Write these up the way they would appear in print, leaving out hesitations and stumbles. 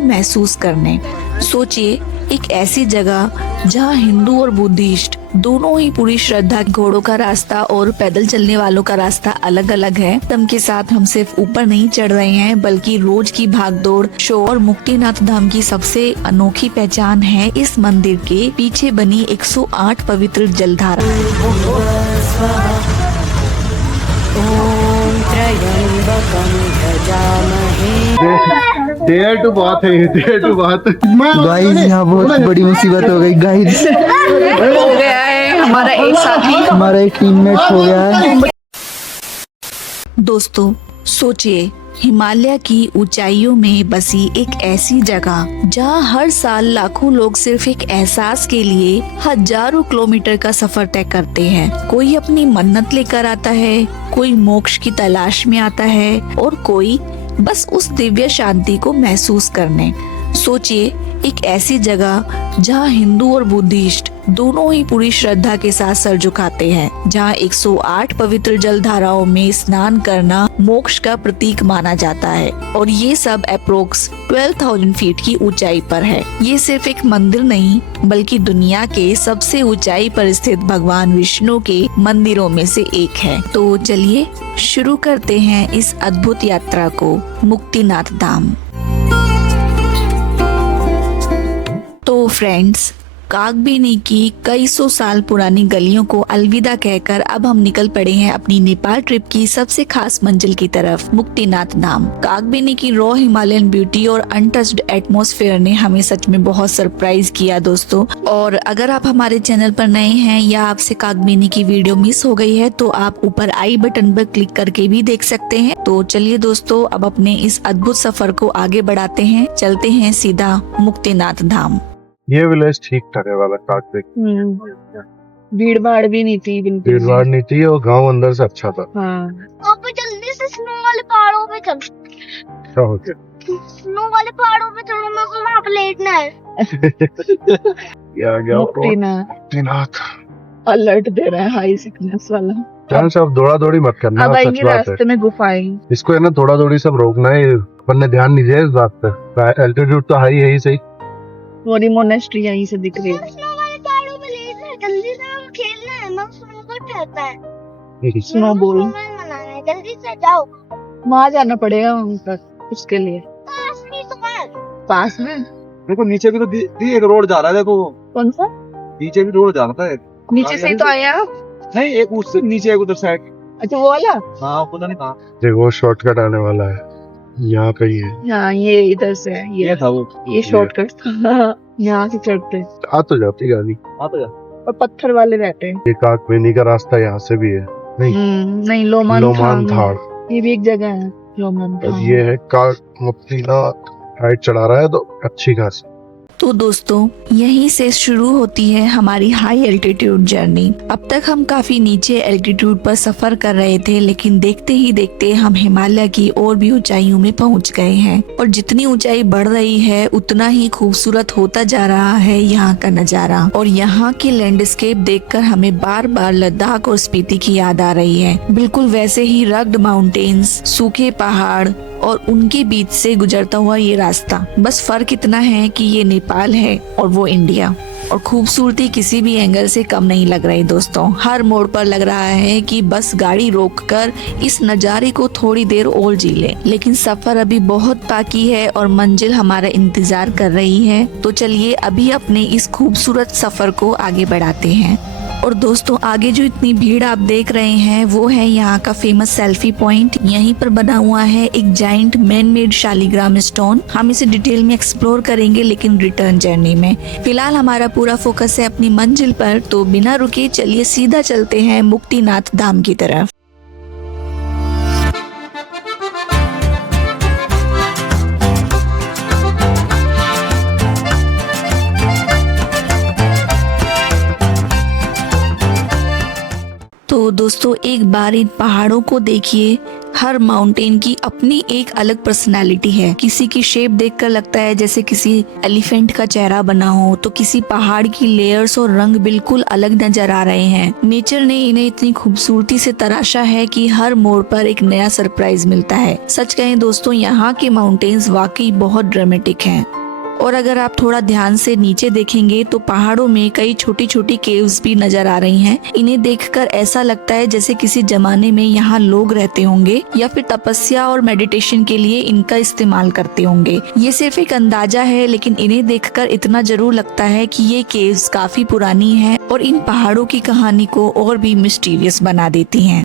महसूस करने। सोचिए, एक ऐसी जगह जहां हिंदू और बुद्धिस्ट दोनों ही पूरी श्रद्धा, घोड़ों का रास्ता और पैदल चलने वालों का रास्ता अलग अलग है। दम के साथ हम सिर्फ ऊपर नहीं चढ़ रहे हैं, बल्कि रोज की भागदौड़, शो और मुक्तिनाथ धाम की सबसे अनोखी पहचान है इस मंदिर के पीछे बनी 108 पवित्र जलधारा। देयर टू बात है, देयर टू बात। गाइस यहाँ बहुत बड़ी मुसीबत हो गई गाइस। हो गया है हमारा एक साथी, हमारा एक टीममेट हो गया है। दोस्तों सोचिए, हिमालय की ऊंचाइयों में बसी एक ऐसी जगह जहां हर साल लाखों लोग सिर्फ एक एहसास के लिए हजारों किलोमीटर का सफर तय करते हैं। कोई अपनी मन्नत लेकर आता है, कोई मोक्ष की तलाश में आता है और कोई बस उस दिव्य शांति को महसूस करने। सोचिए, एक ऐसी जगह जहां हिंदू और बुद्धिस्ट दोनों ही पूरी श्रद्धा के साथ सर झुकाते हैं, जहां 108 पवित्र जलधाराओं में स्नान करना मोक्ष का प्रतीक माना जाता है और ये सब अप्रोक्स 12,000 फीट की ऊंचाई पर है। ये सिर्फ एक मंदिर नहीं, बल्कि दुनिया के सबसे ऊंचाई पर स्थित भगवान विष्णु के मंदिरों में से एक है। तो चलिए शुरू करते हैं इस अद्भुत यात्रा को, मुक्तिनाथ धाम। तो फ्रेंड्स, कागबेनी की कई सौ साल पुरानी गलियों को अलविदा कहकर अब हम निकल पड़े हैं अपनी नेपाल ट्रिप की सबसे खास मंजिल की तरफ, मुक्तिनाथ धाम। कागबेनी की रॉ हिमालयन ब्यूटी और अनटच्ड एटमॉस्फेयर ने हमें सच में बहुत सरप्राइज किया दोस्तों। और अगर आप हमारे चैनल पर नए हैं या आपसे कागबेनी की वीडियो मिस हो गई है तो आप ऊपर आई बटन पर क्लिक करके भी देख सकते हैं। तो चलिए दोस्तों, अब अपने इस अद्भुत सफर को आगे बढ़ाते हैं, चलते हैं सीधा मुक्तिनाथ धाम। ये विलेज ठीक ठाक है वाला कागबे। भीड़ भाड़ भी नहीं थी, बिल्कुल भीड़ भाड़ नहीं थी और गांव अंदर से अच्छा था। हाँ। अब जल्दी से स्नो वाले पहाड़ों पे चल। क्या हो गया? स्नो वाले पहाड़ों पे चलो, मेरे को वहाँ पे लेटना है। गया मुक्तिनाथ अलर्ट दे रहा है, हाई सिकनेस वाला। ध्यान से अब दौड़ा दौड़ी मत करना, अब सच आएंगे बात है। रास्ते में गुफाएं। इसको है ना थोड़ा थोड़ी सब रोकना है, अपन ने ध्यान नहीं दिया इस बात पे। एल्टीट्यूड तो हाई है ही सही। मोरी मोनेस्ट्री यहीं से दिख रही है। स्नो वाले पहाड़ों पे लेटना है, जल्दी से हम खेलना है, मग स्नो पर ठहरता है। स्नोबॉल मनाना है, जल्दी से जाओ। वहाँ जाना पड़ेगा वहाँ तक, उसके लिए पास में तो है। पास में। देखो नीचे भी तो दी एक रोड जा रहा है, देखो कौन सा? नीचे भी रोड जा रहा है। नीचे से ही तो आया आप? नहीं, एक उससे नीचे, एक उधर साइड। अच्छा वो वाला। हाँ, पता नहीं कहाँ। देखो शॉर्टकट आने वाला है, यहाँ पे ही है। हाँ ये इधर से है, ये था वो। ये शॉर्टकट था। यहाँ से चढ़ते आ तो जाती गाड़ी। हाँ तो और पत्थर वाले रहते हैं। ये कागबेनी का रास्ता यहाँ से भी है। नहीं, लोमान थाड़, ये भी एक जगह है, लोमान और ये है काग मुक्तिनाथ। हाइट चढ़ा रहा है तो अच्छी खासी। तो दोस्तों, यहीं से शुरू होती है हमारी हाई एल्टीट्यूड जर्नी। अब तक हम काफी नीचे एल्टीट्यूड पर सफर कर रहे थे, लेकिन देखते ही देखते हम हिमालय की और भी ऊंचाइयों में पहुंच गए हैं। और जितनी ऊंचाई बढ़ रही है, उतना ही खूबसूरत होता जा रहा है यहाँ का नजारा। और यहाँ की लैंडस्केप देखकर हमें बार बार लद्दाख और स्पीति की याद आ रही है। बिल्कुल वैसे ही रग्ड माउंटेन्स, सूखे पहाड़ और उनके बीच से गुजरता हुआ ये रास्ता। बस फर्क इतना है कि ये नेपाल है और वो इंडिया। और खूबसूरती किसी भी एंगल से कम नहीं लग रही दोस्तों। हर मोड़ पर लग रहा है कि बस गाड़ी रोककर इस नज़ारे को थोड़ी देर और जी ले। लेकिन सफर अभी बहुत बाकी है और मंजिल हमारा इंतजार कर रही है। तो चलिए अभी अपने इस खूबसूरत सफर को आगे बढ़ाते हैं। और दोस्तों, आगे जो इतनी भीड़ आप देख रहे हैं वो है यहाँ का फेमस सेल्फी पॉइंट। यहीं पर बना हुआ है एक giant man made Shaligram stone. हम इसे डिटेल में एक्सप्लोर करेंगे लेकिन रिटर्न जर्नी में। फिलहाल हमारा पूरा फोकस है अपनी मंजिल पर, तो बिना रुके चलिए सीधा चलते हैं मुक्तिनाथ धाम की तरफ। तो दोस्तों, एक बार इन पहाड़ों को देखिए। हर माउंटेन की अपनी एक अलग पर्सनालिटी है। किसी की शेप देखकर लगता है जैसे किसी एलिफेंट का चेहरा बना हो, तो किसी पहाड़ की लेयर्स और रंग बिल्कुल अलग नजर आ रहे हैं। नेचर ने इन्हें इतनी खूबसूरती से तराशा है कि हर मोड़ पर एक नया सरप्राइज मिलता है। सच कहें दोस्तों, यहाँ के माउंटेन्स वाकई बहुत ड्रामेटिक हैं। और अगर आप थोड़ा ध्यान से नीचे देखेंगे तो पहाड़ों में कई छोटी छोटी केव्स भी नजर आ रही हैं। इन्हें देखकर ऐसा लगता है जैसे किसी जमाने में यहाँ लोग रहते होंगे या फिर तपस्या और मेडिटेशन के लिए इनका इस्तेमाल करते होंगे। ये सिर्फ एक अंदाजा है, लेकिन इन्हें देखकर इतना जरूर लगता है कि ये केव्स काफी पुरानी हैं और इन पहाड़ों की कहानी को और भी मिस्टीरियस बना देती हैं।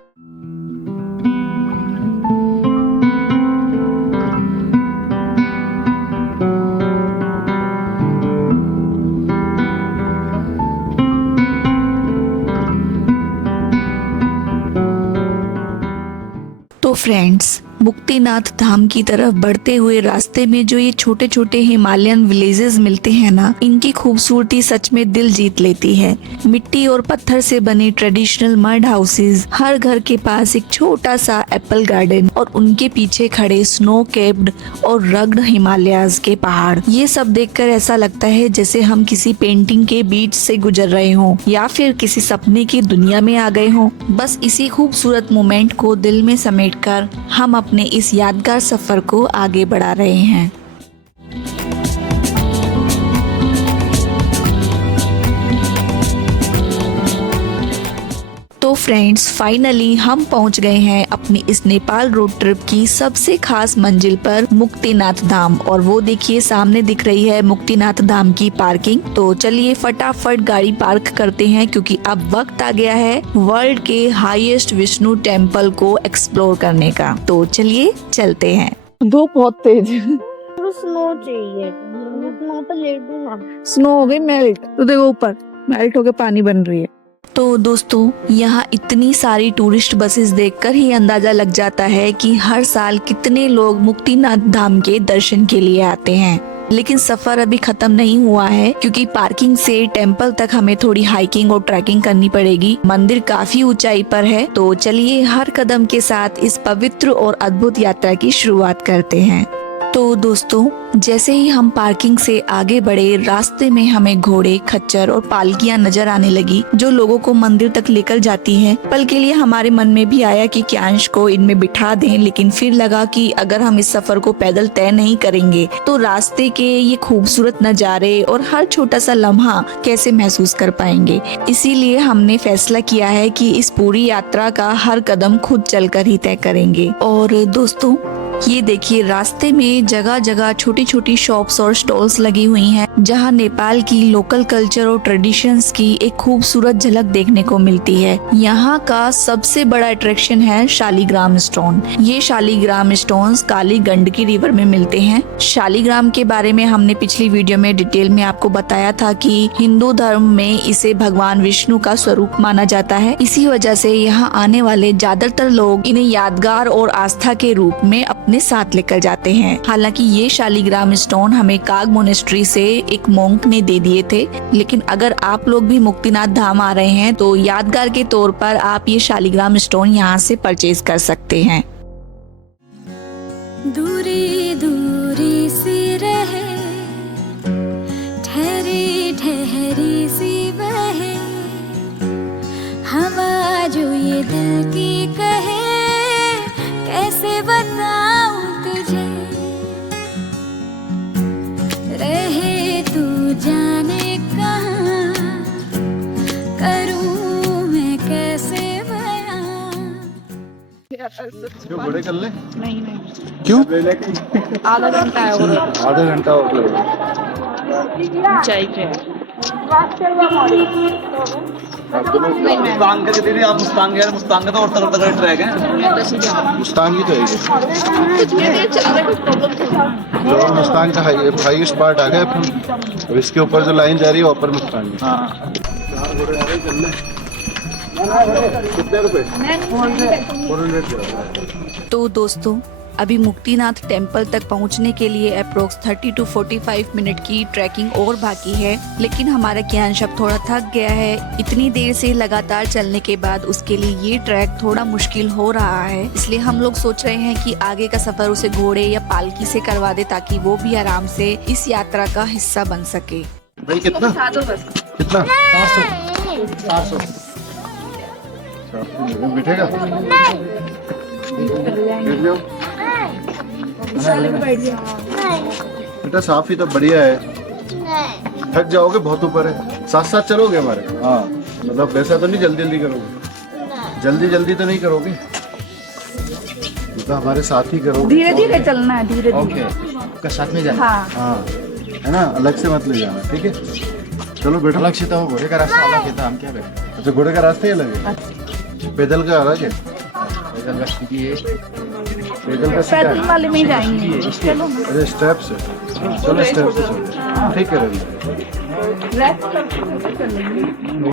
तो फ्रेंड्स, मुक्तिनाथ धाम की तरफ बढ़ते हुए रास्ते में जो ये छोटे छोटे हिमालयन विलेजेस मिलते हैं ना, इनकी खूबसूरती सच में दिल जीत लेती है। मिट्टी और पत्थर से बने ट्रेडिशनल मड हाउसेस, हर घर के पास एक छोटा सा एप्पल गार्डन और उनके पीछे खड़े स्नो कैप्ड और रग्ड हिमालयाज के पहाड़, ये सब देखकर ऐसा लगता है जैसे हम किसी पेंटिंग के बीच से गुजर रहे हों या फिर किसी सपने की दुनिया में आ गए हों। बस इसी खूबसूरत मोमेंट को दिल में समेटकर हम अपने इस यादगार सफर को आगे बढ़ा रहे हैं। तो फ्रेंड्स, फाइनली हम पहुंच गए हैं अपनी इस नेपाल रोड ट्रिप की सबसे खास मंजिल पर, मुक्तिनाथ धाम। और वो देखिए सामने दिख रही है मुक्तिनाथ धाम की पार्किंग। तो चलिए फटाफट गाड़ी पार्क करते हैं, क्योंकि अब वक्त आ गया है वर्ल्ड के हाईएस्ट विष्णु टेम्पल को एक्सप्लोर करने का। तो चलिए चलते हैं। धूप बहुत तेज है। स्नो चाहिए, स्नो पे लेट दूंगा। स्नो हो गई मेल्ट, तो देखो ऊपर मेल्ट होके पानी बन रही है। तो दोस्तों, यहाँ इतनी सारी टूरिस्ट बसेस देखकर ही अंदाजा लग जाता है कि हर साल कितने लोग मुक्तिनाथ धाम के दर्शन के लिए आते हैं। लेकिन सफर अभी खत्म नहीं हुआ है, क्योंकि पार्किंग से टेम्पल तक हमें थोड़ी हाइकिंग और ट्रैकिंग करनी पड़ेगी। मंदिर काफी ऊंचाई पर है, तो चलिए हर कदम के साथ इस पवित्र और अद्भुत यात्रा की शुरुआत करते हैं। तो दोस्तों, जैसे ही हम पार्किंग से आगे बढ़े, रास्ते में हमें घोड़े, खच्चर और पालकियां नजर आने लगी, जो लोगों को मंदिर तक लेकर जाती हैं। पल के लिए हमारे मन में भी आया कि क्यांश को इनमें बिठा दें, लेकिन फिर लगा कि अगर हम इस सफर को पैदल तय नहीं करेंगे तो रास्ते के ये खूबसूरत नजारे और हर छोटा सा लम्हा कैसे महसूस कर पाएंगे। इसीलिए हमने फैसला किया है कि इस पूरी यात्रा का हर कदम खुद चलकर ही तय करेंगे। और दोस्तों, ये देखिए रास्ते में जगह जगह छोटी छोटी शॉप्स और स्टॉल्स लगी हुई हैं, जहां नेपाल की लोकल कल्चर और ट्रेडिशंस की एक खूबसूरत झलक देखने को मिलती है। यहाँ का सबसे बड़ा अट्रैक्शन है शालिग्राम स्टोन। ये शालिग्राम स्टोन्स काली गंडकी रिवर में मिलते हैं। शालिग्राम के बारे में हमने पिछली वीडियो में डिटेल में आपको बताया था कि हिंदू धर्म में इसे भगवान विष्णु का स्वरूप माना जाता है। इसी वजह से यहाँ आने वाले ज्यादातर लोग इन्हें यादगार और आस्था के रूप में अपने साथ लेकर जाते हैं। हालांकि ये शालिग्राम स्टोन हमें काग मोनेस्ट्री से एक मोंक ने दे दिए थे, लेकिन अगर आप लोग भी मुक्तिनाथ धाम आ रहे हैं तो यादगार के तौर पर आप ये शालिग्राम स्टोन यहाँ से परचेज कर सकते हैं। दूरी दूरी सी रहे, ठहरी ठहरी सी बहे, हवा जो ये दिल की कहे, कैसे बताऊं तुझे, रहे तू जाने कहाँ, करूं मैं कैसे बयां। क्यों घोड़े कर ले? नहीं नहीं, क्यों? आधा घंटा है और आधा घंटा हो गया। ऊंचाई पे है। मुस्तांग का दीदी, आप मुस्तांग यार, मुस्तांग का तो और तगड़ा ट्रैक है। मुस्तांग ही तो है जो मुस्तांग का हाईएस्ट पार्ट आ गया अपन। अब इसके ऊपर जो लाइन जा रही है ऊपर मुस्तांग है। हाँ। कितने रुपए? 400। तो दोस्तों, अभी मुक्तिनाथ टेम्पल तक पहुंचने के लिए अप्रोक्स 30 to 45 मिनट की ट्रैकिंग और बाकी है, लेकिन हमारा ज्ञानश अब थोड़ा थक गया है। इतनी देर से लगातार चलने के बाद उसके लिए ये ट्रैक थोड़ा मुश्किल हो रहा है, इसलिए हम लोग सोच रहे हैं कि आगे का सफर उसे घोड़े या पालकी से करवा दे ताकि वो भी आराम से इस यात्रा का हिस्सा बन सके। भाई कितना कितना 400 बैठेगा बेटा, साफ ही तो बढ़िया है। थक जाओगे, बहुत ऊपर है। साथ साथ चलोगे हमारे? हाँ, मतलब वैसा तो नहीं जल्दी जल्दी करोगे? जल्दी जल्दी तो नहीं करोगे, तो हमारे साथ ही करोगे। धीरे धीरे चलना है, धीरे धीरे। का साथ में जाना। हाँ है ना, अलग से मत ले जाना, ठीक है? चलो बैठो। अलग से तो घोड़े का रास्ता अलग है, हम क्या करें? अच्छा, घोड़े का रास्ता ही अलग है, पैदल का अलग है। पैदल का सीधी है, पैदल का सीधा पैदल है। वाले में ही जाएंगे। चलो अरे स्टेप से चलो, स्टेप से चलो, ठीक है रवि।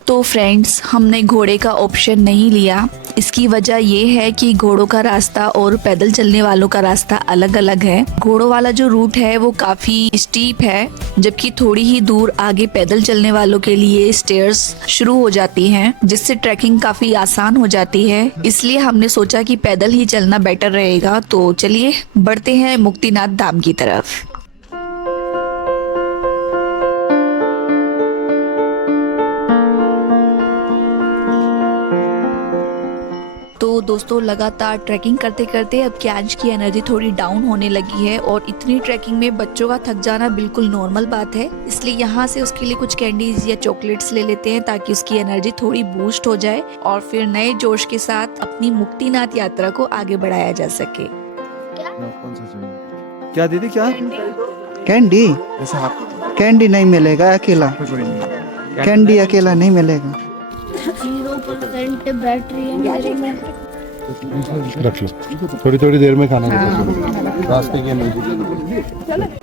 तो फ्रेंड्स, हमने घोड़े का ऑप्शन नहीं लिया। इसकी वजह ये है कि घोड़ों का रास्ता और पैदल चलने वालों का रास्ता अलग अलग है। घोड़ों वाला जो रूट है वो काफी स्टीप है, जबकि थोड़ी ही दूर आगे पैदल चलने वालों के लिए स्टेयर्स शुरू हो जाती हैं, जिससे ट्रैकिंग काफी आसान हो जाती है। इसलिए हमने सोचा कि पैदल ही चलना बेटर रहेगा। तो चलिए बढ़ते हैं मुक्तिनाथ धाम की तरफ। तो दोस्तों, लगातार ट्रैकिंग करते करते अब क्यांश की एनर्जी थोड़ी डाउन होने लगी है, और इतनी ट्रैकिंग में बच्चों का थक जाना बिल्कुल नॉर्मल बात है। इसलिए यहाँ से उसके लिए कुछ कैंडीज या चॉकलेट्स ले लेते हैं ताकि उसकी एनर्जी थोड़ी बूस्ट हो जाए और फिर नए जोश के साथ अपनी मुक्तिनाथ यात्रा को आगे बढ़ाया जा सके। कौन सा चाहिए? क्या दीदी, क्या कैंडी? ऐसा हाथ कैंडी नहीं मिलेगा अकेला, कैंडी अकेला नहीं मिलेगा। 0% बैटरी है मेरे में। रख लो, थोड़ी थोड़ी देर में खाना खत्म, रास्ते की एनर्जी।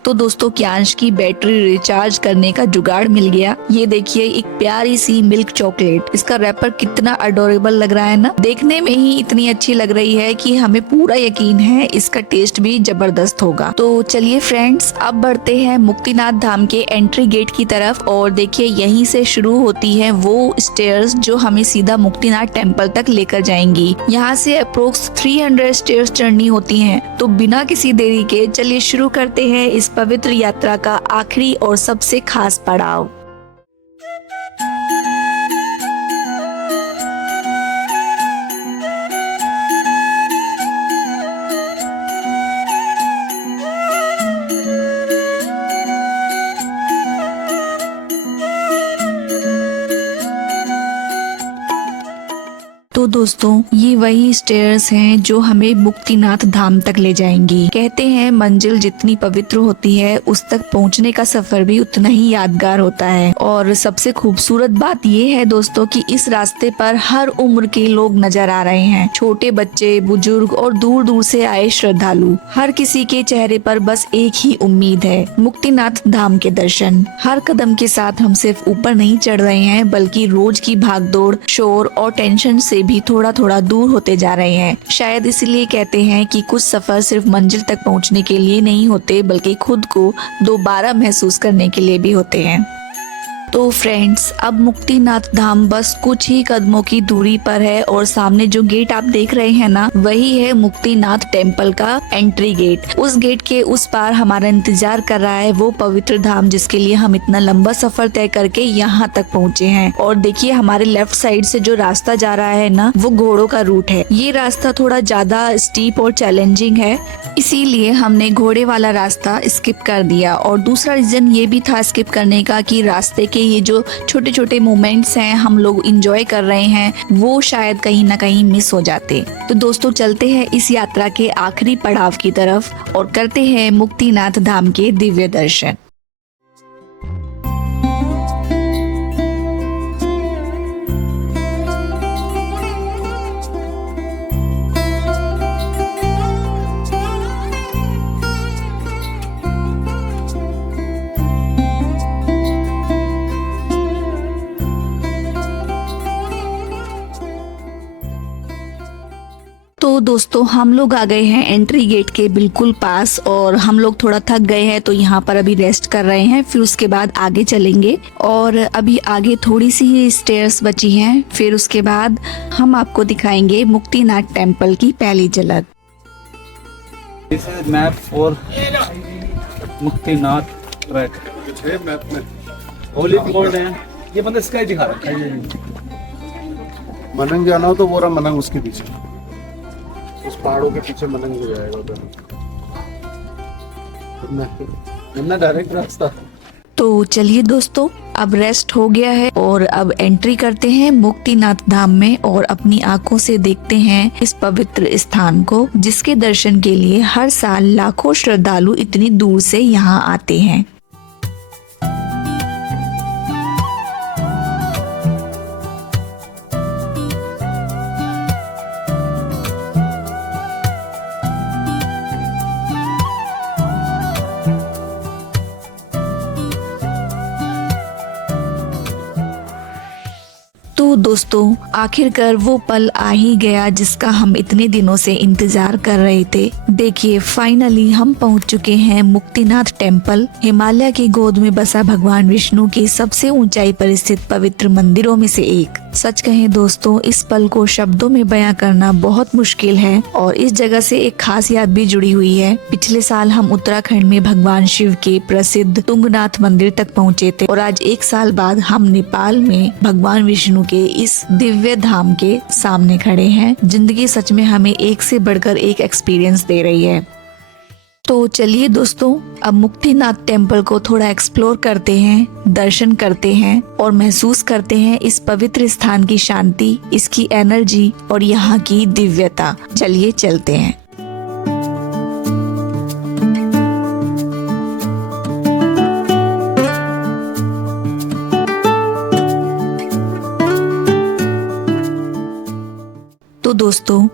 तो दोस्तों, क्यांश की बैटरी रिचार्ज करने का जुगाड़ मिल गया। ये देखिए, एक प्यारी सी मिल्क चॉकलेट। इसका रैपर कितना अडोरेबल लग रहा है ना, देखने में ही इतनी अच्छी लग रही है कि हमें पूरा यकीन है इसका टेस्ट भी जबरदस्त होगा। तो चलिए फ्रेंड्स, अब बढ़ते हैं मुक्तिनाथ धाम के एंट्री गेट की तरफ, और देखिए यहीं से शुरू होती है वो स्टेयर्स जो हमें सीधा मुक्तिनाथ टेम्पल तक लेकर जाएंगी। यहाँ से अप्रोक्स 300 स्टेयर्स चढ़नी होती हैं। तो बिना किसी देरी के चलिए शुरू करते हैं इस पवित्र यात्रा का आखिरी और सबसे खास पड़ाव। तो दोस्तों, ये वही स्टेयर्स हैं जो हमें मुक्तिनाथ धाम तक ले जाएंगी। कहते हैं मंजिल जितनी पवित्र होती है, उस तक पहुंचने का सफर भी उतना ही यादगार होता है। और सबसे खूबसूरत बात ये है दोस्तों कि इस रास्ते पर हर उम्र के लोग नजर आ रहे हैं, छोटे बच्चे, बुजुर्ग और दूर दूर से आए श्रद्धालु। हर किसी के चेहरे पर बस एक ही उम्मीद है, मुक्तिनाथ धाम के दर्शन। हर कदम के साथ हम सिर्फ ऊपर नहीं चढ़ रहे हैं, बल्कि रोज की भागदौड़, शोर और टेंशन से भी थोड़ा थोड़ा दूर होते जा रहे हैं। शायद इसलिए कहते हैं कि कुछ सफर सिर्फ मंजिल तक पहुंचने के लिए नहीं होते, बल्कि खुद को दोबारा महसूस करने के लिए भी होते हैं। तो फ्रेंड्स, अब मुक्तिनाथ धाम बस कुछ ही कदमों की दूरी पर है, और सामने जो गेट आप देख रहे हैं ना, वही है मुक्तिनाथ टेम्पल का एंट्री गेट। उस गेट के उस पार हमारा इंतजार कर रहा है वो पवित्र धाम, जिसके लिए हम इतना लंबा सफर तय करके यहाँ तक पहुँचे हैं। और देखिए, हमारे लेफ्ट साइड से जो रास्ता जा रहा है ना, वो घोड़ों का रूट है। ये रास्ता थोड़ा ज्यादा स्टीप और चैलेंजिंग है, इसीलिए हमने घोड़े वाला रास्ता स्किप कर दिया। और दूसरा रीजन ये भी था स्किप करने का कि रास्ते के ये जो छोटे छोटे मोमेंट्स हैं हम लोग एंजॉय कर रहे हैं, वो शायद कहीं ना कहीं मिस हो जाते। तो दोस्तों, चलते हैं इस यात्रा के आखिरी पड़ाव की तरफ और करते हैं मुक्तिनाथ धाम के दिव्य दर्शन। तो तो दोस्तों हम लोग आ गए हैं एंट्री गेट के बिल्कुल पास और हम लोग थोड़ा थक गए हैं तो यहाँ पर अभी रेस्ट कर रहे हैं। फिर उसके बाद आगे चलेंगे और अभी आगे थोड़ी सी ही स्टेयर्स बची हैं। फिर उसके बाद हम आपको दिखाएंगे मुक्तिनाथ टेम्पल की पहली झलक। This is map for Muktinath track. Map में होली गोल्ड है ये, बंदा स्काई दिखा रहा है। मनंग जाना हो तो वो रहा मनंग उसके पीछे, उस पहाड़ों के पीछे मनंग हो जाएगा उधर। डायरेक्ट रास्ता। तो चलिए दोस्तों अब रेस्ट हो गया है और अब एंट्री करते हैं मुक्तिनाथ धाम में और अपनी आंखों से देखते हैं इस पवित्र स्थान को, जिसके दर्शन के लिए हर साल लाखों श्रद्धालु इतनी दूर से यहाँ आते हैं। तो दोस्तों आखिरकार वो पल आ ही गया जिसका हम इतने दिनों से इंतजार कर रहे थे। देखिए फाइनली हम पहुंच चुके हैं मुक्तिनाथ टेम्पल, हिमालय की गोद में बसा भगवान विष्णु के सबसे ऊंचाई पर स्थित पवित्र मंदिरों में से एक। सच कहें दोस्तों इस पल को शब्दों में बयां करना बहुत मुश्किल है और इस जगह से एक खास याद भी जुड़ी हुई है। पिछले साल हम उत्तराखंड में भगवान शिव के प्रसिद्ध तुंगनाथ मंदिर तक पहुंचे थे और आज एक साल बाद हम नेपाल में भगवान विष्णु के इस दिव्य धाम के सामने खड़े हैं। जिंदगी सच में हमें एक से बढ़कर एक एक्सपीरियंस दे रही है। तो चलिए दोस्तों अब मुक्तिनाथ टेम्पल को थोड़ा एक्सप्लोर करते हैं, दर्शन करते हैं और महसूस करते हैं इस पवित्र स्थान की शांति, इसकी एनर्जी और यहाँ की दिव्यता। चलिए चलते हैं। तो दोस्तों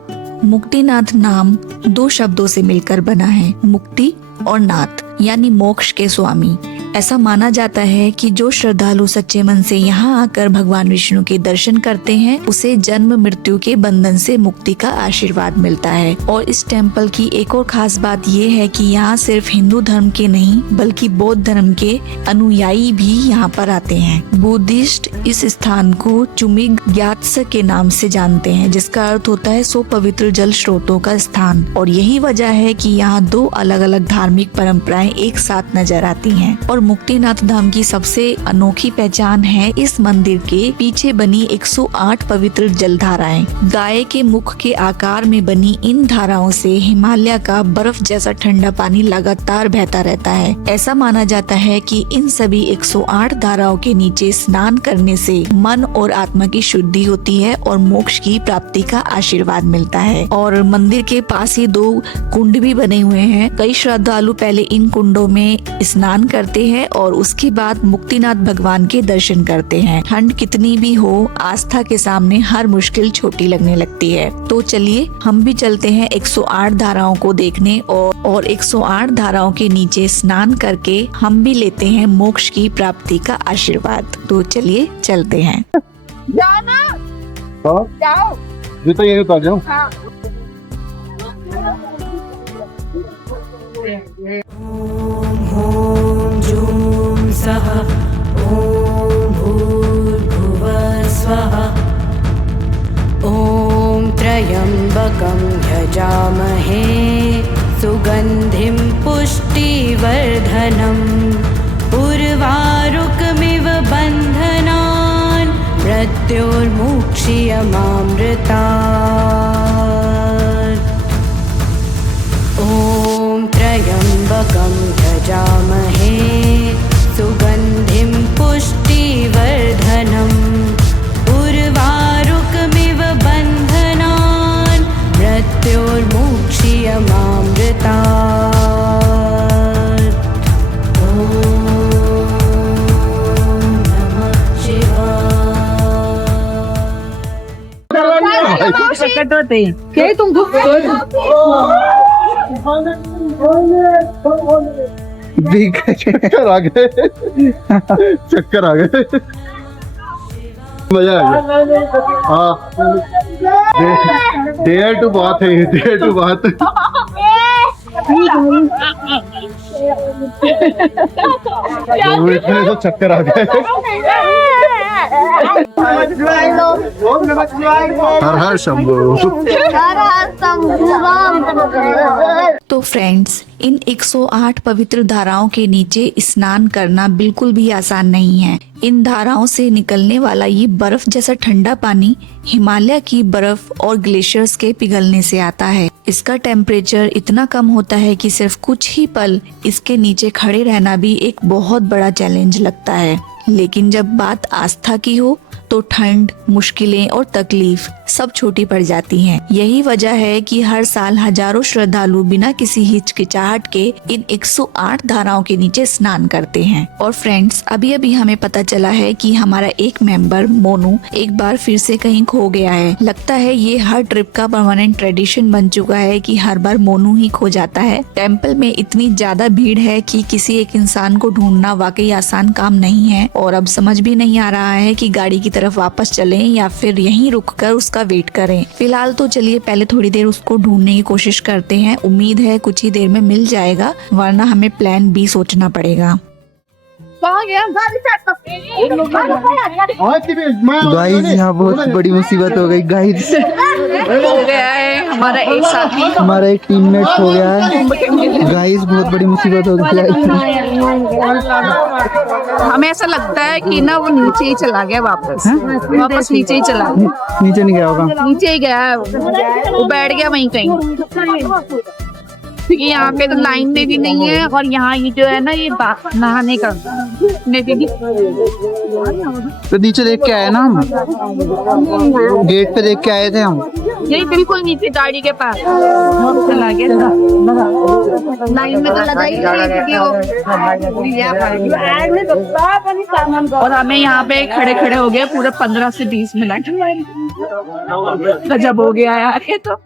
मुक्तिनाथ नाम दो शब्दों से मिलकर बना है, मुक्ति और नाथ यानी मोक्ष के स्वामी। ऐसा माना जाता है कि जो श्रद्धालु सच्चे मन से यहाँ आकर भगवान विष्णु के दर्शन करते हैं उसे जन्म मृत्यु के बंधन से मुक्ति का आशीर्वाद मिलता है। और इस टेम्पल की एक और खास बात ये है कि यहाँ सिर्फ हिंदू धर्म के नहीं बल्कि बौद्ध धर्म के अनुयायी भी यहाँ पर आते हैं। बुद्धिस्ट इस स्थान को चुमिग ग्यात्स के नाम से जानते हैं, जिसका अर्थ होता है 100 पवित्र जल स्रोतों का स्थान। और यही वजह है कि यहाँ 2 अलग अलग धार्मिक परंपराएं एक साथ नजर आती हैं। और मुक्तिनाथ धाम की सबसे अनोखी पहचान है इस मंदिर के पीछे बनी 108 पवित्र जल धाराएं। गाय के मुख के आकार में बनी इन धाराओं से हिमालय का बर्फ जैसा ठंडा पानी लगातार बहता रहता है। ऐसा माना जाता है कि इन सभी 108 धाराओं के नीचे स्नान करने से मन और आत्मा की शुद्धि होती है और मोक्ष की प्राप्ति का आशीर्वाद मिलता है। और मंदिर के पास ही 2 कुंड भी बने हुए हैं। कई श्रद्धालु पहले इन कुंडों में स्नान करते हैं और उसके बाद मुक्तिनाथ भगवान के दर्शन करते हैं। ठंड कितनी भी हो आस्था के सामने हर मुश्किल छोटी लगने लगती है। तो चलिए हम भी चलते हैं 108 धाराओं को देखने और 108 धाराओं के नीचे स्नान करके हम भी लेते हैं मोक्ष की प्राप्ति का आशीर्वाद। तो चलिए चलते हैं। जाओ जूता यही उतार जाऊं। हाँ। ॐ जूं सः ॐ भूर्भुवः स्वः ॐ त्र्यम्बकं यजामहे सुगन्धिं पुष्टिवर्धनम् उर्वारुकमिव बन्धनान् मृत्योर्मुक्षीयमामृतात्। ॐ त्र्यम्बकं यजामहे सुगन्धिं पुष्टिवर्धनम् उर्वारुकमिव बन्धनान् मृत्योर्मुक्षीयमामृतात्। ॐ नमः शिवाय। चक्कर आ गए। मजा आ गया। हाँ डेयर टू बात है ये, डेयर टू बात। इतने तो चक्कर आ गए। हर हर शंभू। तो फ्रेंड्स, इन 108 पवित्र धाराओं के नीचे स्नान करना बिल्कुल भी आसान नहीं है। इन धाराओं से निकलने वाला ये बर्फ जैसा ठंडा पानी हिमालय की बर्फ और ग्लेशियर्स के पिघलने से आता है। इसका टेम्परेचर इतना कम होता है कि सिर्फ कुछ ही पल इसके नीचे खड़े रहना भी एक बहुत बड़ा चैलेंज लगता है। लेकिन जब बात आस्था की हो तो ठंड, मुश्किलें और तकलीफ सब छोटी पड़ जाती हैं। यही वजह है कि हर साल हजारों श्रद्धालु बिना किसी हिचकिचाहट के इन 108 धाराओं के नीचे स्नान करते हैं। और फ्रेंड्स, अभी अभी हमें पता चला है कि हमारा एक मेंबर मोनू एक बार फिर से कहीं खो गया है। लगता है ये हर ट्रिप का परमानेंट ट्रेडिशन बन चुका है कि हर बार मोनू ही खो जाता है। टेम्पल में इतनी ज्यादा भीड़ है कि किसी एक इंसान को ढूंढना वाकई आसान काम नहीं है। और अब समझ भी नहीं आ रहा है कि गाड़ी की तरफ वापस चलें या फिर यहीं रुककर उसका वेट करें। फिलहाल तो चलिए पहले थोड़ी देर उसको ढूंढने की कोशिश करते हैं। उम्मीद है कुछ ही देर में मिल जाएगा, वरना हमें प्लान बी सोचना पड़ेगा। गाइस यहाँ बहुत बड़ी मुसीबत हो गई गाइस। हो गया है हमारा एक साथी, हमारा एक टीममेट हो गया है गाइस, बहुत बड़ी मुसीबत हो गई। हमें ऐसा लगता है कि ना वो नीचे ही चला गया, वापस नीचे ही चला गया। नीचे नहीं गया होगा, नीचे ही गया है वो बैठ गया वहीं कहीं। क्योंकि यहाँ पे तो लाइन में भी नहीं है और यहाँ ये जो है ना ये नहाने का तो नीचे देख के आए ना हम, गेट पे देख के आए थे हम। यही बिल्कुल नीचे गाड़ी के पास चला गया। लाइन में तो लगा ही नहीं और हमें यहाँ पे खड़े खड़े हो गए पूरे 15 से 20 मिनट। गजब हो गया यार ये तो।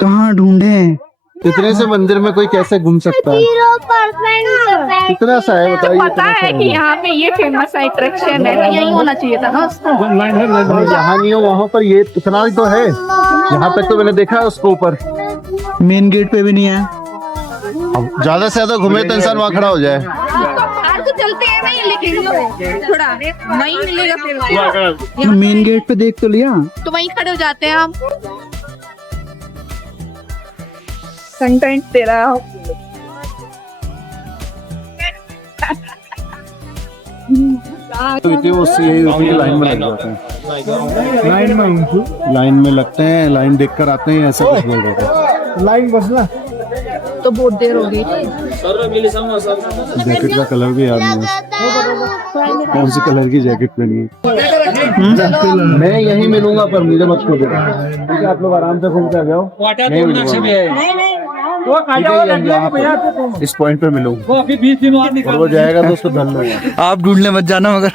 कहाँ ढूंढे? इतने से मंदिर में कोई कैसे घूम सकता है? कितना सा है बताइए। पता है कि यहाँ पे ये फेमस अट्रैक्शन है, यही होना चाहिए था ना उसको। यहाँ नहीं हो, वहाँ पर ये इतना ही तो है। यहाँ तक तो मैंने देखा है उसको ऊपर। मेन गेट पे भी नहीं है। अब ज्यादा से ज्यादा घूमे तो इंसान वहाँ खड़ा हो जाए। तो चलते हैं नहीं, लेकिन थोड़ा नहीं मिलेगा फिर। मेन गेट पे देख तो लिया, तो वहीं खड़े हो जाते हैं हम। कंटेंट तेरा तो इतनी वो यही लाइन में लग जाते हैं। लाइन में लगते हैं, लाइन देखकर आते हैं, ऐसा कुछ बोल रहे थे। लाइन बसना तो बहुत देर हो गई। जैकेट का कलर भी याद नहीं, कौन सी कलर की जैकेट पहनी है। मैं यहीं मिलूंगा पर मुझे मत छोड़ो। आप लोग आराम से घूम के आ जाओ। इस पॉइंट पे मिलूंगा और वो जाएगा तो उसको धन लगा। आप ढूंढने मत जाना, मगर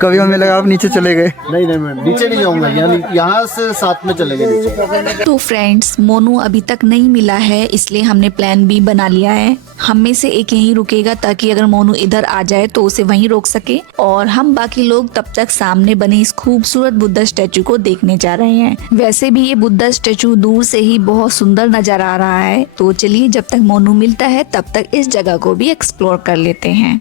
कभी हमें लगा आप नीचे चले गए। नहीं मैं नीचे नहीं जाऊंगा, यहाँ से साथ में चलेंगे नीचे। तो फ्रेंड्स, मोनू अभी तक नहीं मिला है, इसलिए हमने प्लान बी बना लिया है। हम में से एक यहीं रुकेगा ताकि अगर मोनू इधर आ जाए तो उसे वहीं रोक सके, और हम बाकी लोग तब तक सामने बने इस खूबसूरत बुद्धा स्टैचू को देखने जा रहे हैं। वैसे भी ये बुद्धा स्टैचू दूर से ही बहुत सुंदर नजर आ रहा है। तो चलिए जब तक मोनू मिलता है तब तक इस जगह को भी एक्सप्लोर कर लेते हैं।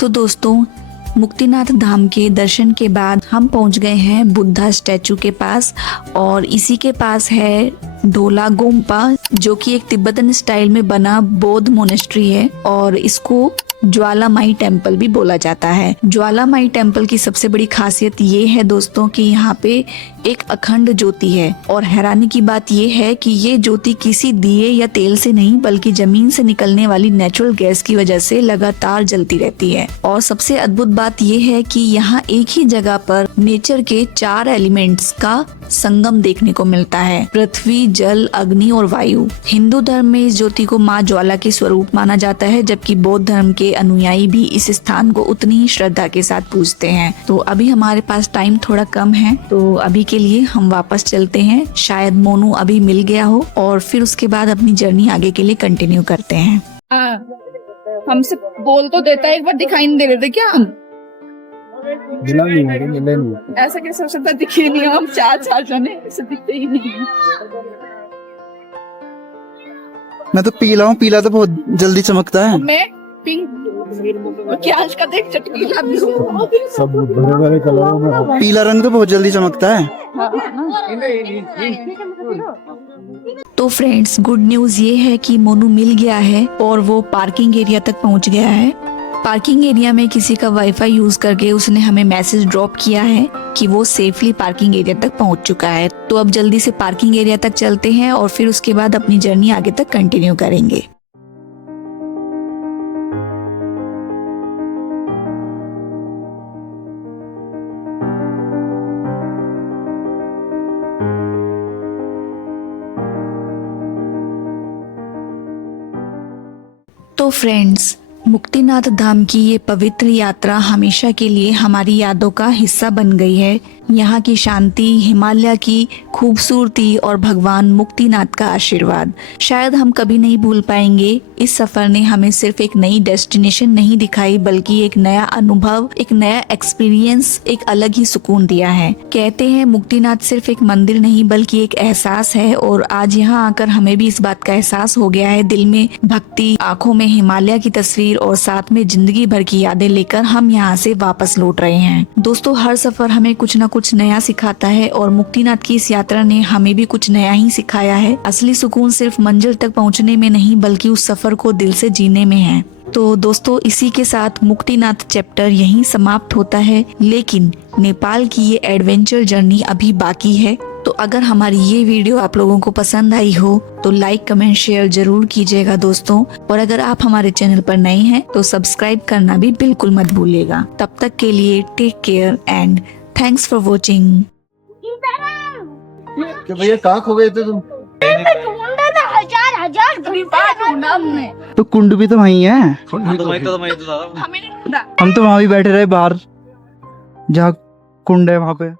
तो दोस्तों, मुक्तिनाथ धाम के दर्शन के बाद हम पहुंच गए हैं बुद्धा स्टैचू के पास, और इसी के पास है ढोला गोम्पा, जो कि एक तिब्बतन स्टाइल में बना बौद्ध मोनेस्ट्री है। और इसको ज्वालामाई टेम्पल भी बोला जाता है। ज्वालामाई टेम्पल की सबसे बड़ी खासियत ये है दोस्तों कि यहाँ पे एक अखंड ज्योति है और हैरानी की बात ये है कि ये ज्योति किसी दिए या तेल से नहीं बल्कि जमीन से निकलने वाली नेचुरल गैस की वजह से लगातार जलती रहती है। और सबसे अद्भुत बात ये है कि यहाँ एक ही जगह पर नेचर के 4 एलिमेंट्स का संगम देखने को मिलता है, पृथ्वी, जल, अग्नि और वायु। हिंदू धर्म में इस ज्योति को माँ ज्वाला के स्वरूप माना जाता है, जबकि बौद्ध धर्म के अनुयायी भी इस स्थान को उतनी ही श्रद्धा के साथ पूजते हैं। तो अभी हमारे पास टाइम थोड़ा कम है, तो अभी के लिए हम वापस चलते हैं। शायद मोनू अभी मिल गया हो और फिर उसके बाद अपनी जर्नी आगे के लिए कंटिन्यू करते हैं। हमसे बोल तो देता है, एक बार दिखाई नहीं दे रहे थे क्या हम? ऐसा कैसे हो सकता है, दिखे नहीं हम 4 जने, ऐसे दिखते ही नहीं। मैं तो पीला हूँ, पीला तो बहुत जल्दी चमकता है। मैं पिंक क्या आज का देख चटकीला भी हूँ। पीला रंग तो बहुत जल्दी चमकता है। तो फ्रेंड्स, गुड न्यूज ये है कि मोनू मिल गया है और वो पार्किंग एरिया तक पहुंच गया है। पार्किंग एरिया में किसी का वाईफाई यूज करके उसने हमें मैसेज ड्रॉप किया है कि वो सेफली पार्किंग एरिया तक पहुंच चुका है। तो अब जल्दी से पार्किंग एरिया तक चलते हैं और फिर उसके बाद अपनी जर्नी आगे तक कंटिन्यू करेंगे। तो फ्रेंड्स, मुक्तिनाथ धाम की ये पवित्र यात्रा हमेशा के लिए हमारी यादों का हिस्सा बन गई है। यहाँ की शांति, हिमालय की खूबसूरती और भगवान मुक्तिनाथ का आशीर्वाद शायद हम कभी नहीं भूल पाएंगे। इस सफर ने हमें सिर्फ एक नई डेस्टिनेशन नहीं दिखाई बल्कि एक नया अनुभव, एक नया एक्सपीरियंस, एक अलग ही सुकून दिया है। कहते हैं मुक्तिनाथ सिर्फ एक मंदिर नहीं बल्कि एक एहसास है और आज यहाँ आकर हमें भी इस बात का एहसास हो गया है। दिल में भक्ति, आंखों में हिमालय की तस्वीर और साथ में जिंदगी भर की यादें लेकर हम यहाँ से वापस लौट रहे हैं। दोस्तों, हर सफर हमें कुछ न कुछ नया सिखाता है और मुक्तिनाथ की इस यात्रा ने हमें भी कुछ नया ही सिखाया है। असली सुकून सिर्फ मंजिल तक पहुँचने में नहीं बल्कि उस सफर को दिल से जीने में है। तो दोस्तों, इसी के साथ मुक्तिनाथ चैप्टर यहीं समाप्त होता है, लेकिन नेपाल की ये एडवेंचर जर्नी अभी बाकी है। तो अगर हमारी ये वीडियो आप लोगों को पसंद आई हो तो लाइक, कमेंट, शेयर जरूर कीजिएगा दोस्तों। और अगर आप हमारे चैनल पर नए हैं तो सब्सक्राइब करना भी बिल्कुल मत भूलिएगा। तब तक के लिए take care and thanks for watching. कि भैया कहाँ खो गए थे तुम? हजार तो कुंड भी तो वहीं है। हम तो वहीं तो हमें नहीं ढूंढा। हम तो वहां भी बैठे रहे बाहर, जहाँ कुंड है वहां पे।